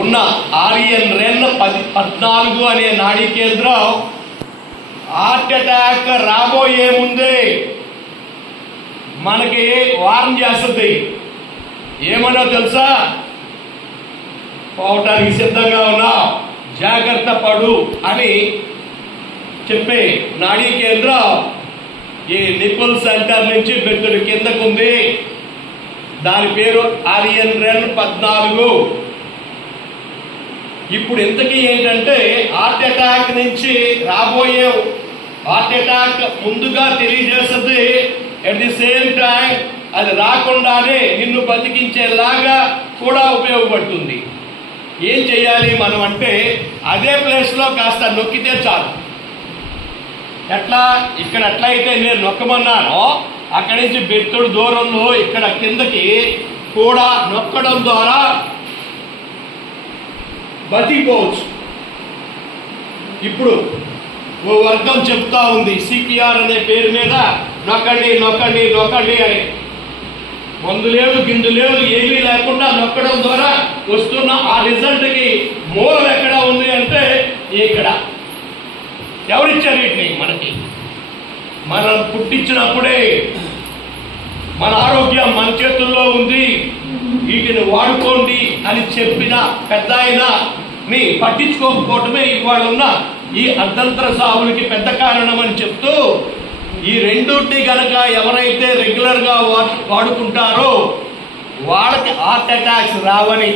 ఉన్న ఆర్యన్ రెన్ 14 అనే నాడీ కేంద్రం హార్ట్ అటాక్ రాబోయే ముందే మనకి వార్న్ చేస్తుంది. ఏమన్నా తెలుసా? పోవటానికి సిద్ధంగా ఉన్నా, జాగ్రత్త పడు అని చెప్పే నాడీ కేంద్రం ఈ నిపుల్ సెంటర్ నుంచి బెత్తుడి కిందకుంది. దాని పేరు ఆర్యన్ రెన్ 14. ఇప్పుడు ఇంతకీ ఏంటంటే హార్ట్ అటాక్ నుంచి రాబోయే హార్ట్ అటాక్ ముందుగా తెలియజేస్తుంది. అట్ ది సేమ్ టైం అది రాకుండానే నిన్ను బతికించేలాగా కూడా ఉపయోగపడుతుంది. ఏం చేయాలి మనం అంటే అదే ప్లేస్ లో కాస్త నొక్కితే చాలు. ఎట్లా? ఇక్కడ ఎట్లయితే నేను నొక్కమన్నానో అక్కడి నుంచి బెత్తుడు దూరంలో ఇక్కడ కిందకి కూడా నొక్కడం ద్వారా బతికిపోవచ్చు. ఇప్పుడు ఓ వర్గం చెప్తా ఉంది సిపిఆర్ అనే పేరు మీద నొక్కండి నొక్కండి నొక్కండి అని. మందు లేదు, గిండు లేదు, ఏమీ లేకుండా నొక్కడం ద్వారా వస్తున్న ఆ రిజల్ట్ కి మూలం ఎక్కడ ఉంది అంటే ఇక్కడ. ఎవరిచ్చారు వీటిని మనకి? మనం పుట్టించినప్పుడే. మన ఆరోగ్యం మన చేతుల్లో ఉంది, వీటిని వాడుకోండి అని చెప్పిన పెద్ద ఆయనని పట్టించుకోకపోవటమే ఇవాళ ఉన్న ఈ అర్ధంతర సావులకి పెద్ద కారణం అని చెప్తూ, ఈ రెండుటి గనక ఎవరైతే రెగ్యులర్ గా వాడుకుంటారో వాళ్ళకి హార్ట్ అటాక్స్ రావని